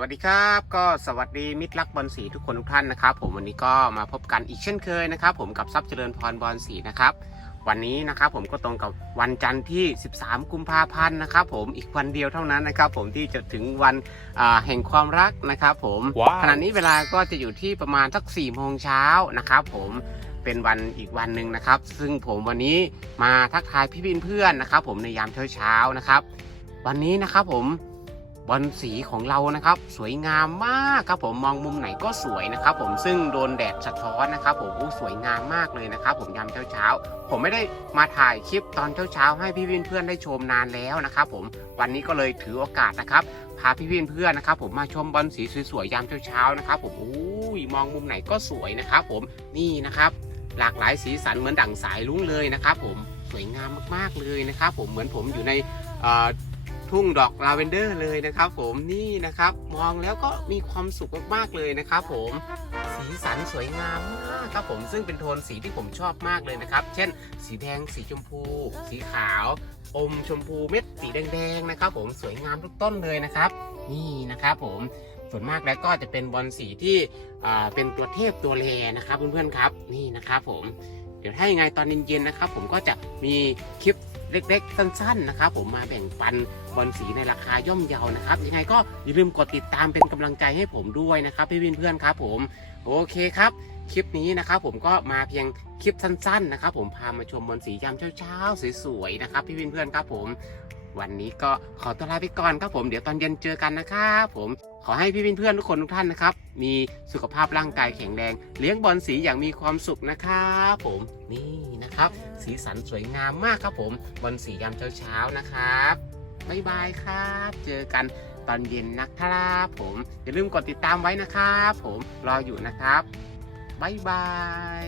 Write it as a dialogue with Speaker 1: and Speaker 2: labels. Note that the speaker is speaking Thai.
Speaker 1: วัสดีครับ ก็สวัสดีมิตรรักบอลสีทุกคนทุกท่านนะครับ ผมวันนี้ก็มาพบกันอีกเช่นเคยนะครับ ผมกับทรัพย์เจริญพรบอลสีนะครับ วันนี้นะครับผมก็ตรงกับวันจันทร์ที่ 13 กุมภาพันธ์นะครับ ผมอีกวันเดียวเท่านั้นนะครับ ผมที่จะถึงวันอ่าแห่งความรักนะครับ ผม
Speaker 2: ว้าว
Speaker 1: ขณะนี้เวลาก็จะอยู่ที่ประมาณสัก4โมงเช้านะครับ ผมเป็นวันอีกวันหนึ่งนะครับ ซึ่งผมวันนี้มาทักทายพี่บินเพื่อนนะครับ ผมในยามเช้าๆนะครับ วันนี้นะครับผม บอลสีของเรานะครับ สวยงามมากครับผมมองมุมไหนก็สวยนะครับ ผมซึ่งโดนแดดสะท้อนนะครับ ผมอู้สวยงามมากเลยนะครับ ผมยามเช้าๆผมไม่ได้มาถ่ายคลิปตอนเช้าๆให้พี่วินเพื่อนได้ชมนานแล้วนะครับผมวันนี้ก็เลยถือโอกาสนะครับพาพี่วินเพื่อนนะครับ ผมมาชมบอลสีสวยๆยามเช้าๆนะครับผมอู้ยมองมุมไหนก็สวยนะครับ ผมนี่นะครับ หลากหลายสีสันเหมือนดั่งสายลุ้งเลยนะครับ ผมสวยงามมากๆเลยนะครับ ผมเหมือนผมอยู่ในเอ่อ ทุ่งดอกลาเวนเดอร์เลยนะครับ ผมนี่นะครับมองแล้วก็มีความสุขมากๆเลยนะครับ ผมสีสันสวยงามมากครับผมซึ่งเป็นโทนสีที่ผมชอบมากเลยนะครับ เช่น สีแดงสีชมพู สีขาว อมชมพูเม็ดสีแดงๆนะครับ ผมสวยงามทุกต้นเลยนะครับ นี่นะครับผมส่วนมากแล้วก็จะเป็นบอลสีที่เป็นตัวเทพตัวแรนะครับเพื่อนๆครับนี่นะครับผมเดี๋ยวถ้ายังไงตอนเย็นๆนะครับ ผมก็จะมีคลิป เล็กๆ สั้นๆนะครับผมมาแบ่งปันบอลสีในราคาย่อมเยานะครับยังไงก็อย่าลืมกดติดตามเป็นกำลังใจให้ผมด้วยนะครับพี่วินเพื่อนครับผมโอเคครับคลิปนี้นะครับผมก็มาเพียงคลิปสั้นๆนะครับผมพามาชมบอลสียามเช้าๆสวยๆนะครับพี่วินเพื่อนครับผม วันนี้ก็ขอตัวลาไปก่อนครับผมเดี๋ยวตอนเย็นเจอกันนะครับผมขอให้พี่เพื่อนทุกคนทุกท่านนะครับ มีสุขภาพร่างกายแข็งแรง เลี้ยงบอลสีอย่างมีความสุขนะครับผมนี่นะครับ สีสันสวยงามมากครับผมบอลสียามเช้าๆนะครับบ๊ายบายครับ เจอกันตอนเย็นนะครับผมอย่าลืมกดติดตามไว้นะครับผมรออยู่นะครับบ๊ายบาย